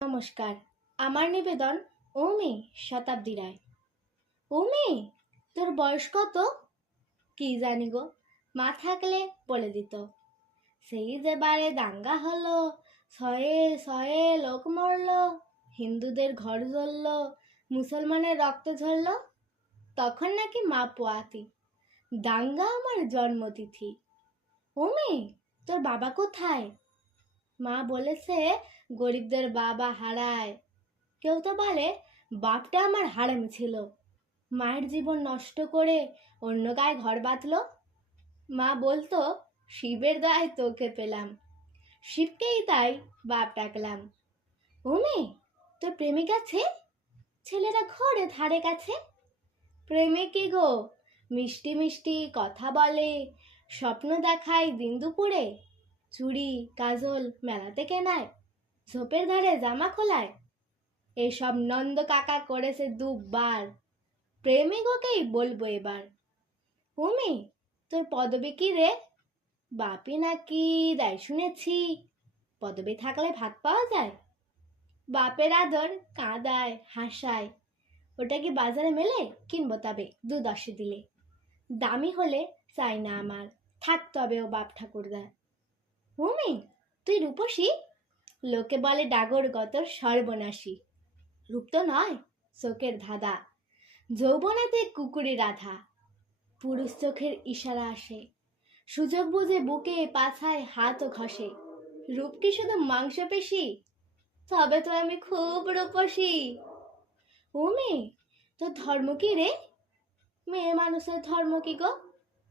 নমস্কার। আমার নিবেদন ওমে শতাব্দী রায়। ওমে, তোর বয়স কত? কি জানি গো, মা থাকলে বলে দিত। সেই যে বারে দাঙ্গা হলো, শয়ে শয়ে লোক মরল, হিন্দুদের ঘর জ্বলল, মুসলমানের রক্ত ঝরল, তখন নাকি মা পোয়াতি। দাঙ্গা আমার জন্মতিথি। ওমে, তোর বাবা কোথায়? মা বলেছে গরিবদের বাবা হারায়। কেউ তো বলে বাপটা আমার হারামি ছিল, মায়ের জীবন নষ্ট করে অন্য গায়ে ঘর বাঁধলো। মা বলতো শিবের দায় তোকে পেলাম, শিবকেই তাই বাপ ডাকলাম। ওমে, তোর প্রেমিক আছে? ছেলেরা ঘরে ধারে কাছে। প্রেমিক কি গো, মিষ্টি মিষ্টি কথা বলে, স্বপ্ন দেখায় দিন দুপুরে, চুড়ি কাজল মেলাতে কেনায়, ঝোপের ধারে জামা খোলায়। এসব নন্দ কাকা করেছে দুবার, প্রেমিক ওকেই বলবো এবার। ওমে, তোর পদবী কি রে? বাপি নাকি দেয় শুনেছি, পদবী থাকলে ভাত পাওয়া যায়। বাপের আদর কাঁদায় হাসায়, ওটা কি বাজারে মেলে? কিনবো তবে 2-10 দিলে। দামি হলে চাই না আমার, থাকতে হবে ও বাপ ঠাকুরদা। ওমে, তুই রূপসী? লোকে বলে ডাগর গতর সর্বনাশী। রূপ তো নয়, চোখের ধাঁধা, যৌবনেতে কুকুরি রাধা। পুরুষ চোখের ইশারা আসে, সুযোগ বুঝে বুকে পাছায় হাতও ঘষে। রূপ কি শুধু মাংসপেশি? তবে তো আমি খুব রূপসী। ওমে, তোর ধর্ম কি রে? মেয়ে মানুষের ধর্ম কি গো,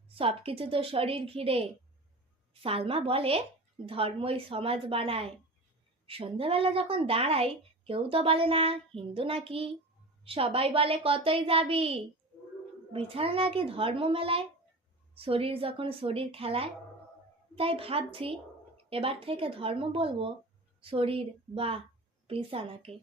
সবকিছু তো শরীর ঘিরে। সালমা বলে ধর্মই সমাজ বানায়। সন্ধ্যাবেলা যখন দাঁড়াই, কেউ তো বলে না হিন্দু নাকি, সবাই বলে কতই যাবি। বিছানা নাকি ধর্ম মেলায়, শরীর যখন শরীর খেলায়। তাই ভাবছি এবার থেকে ধর্ম বলবো শরীর বা বিছানাকে।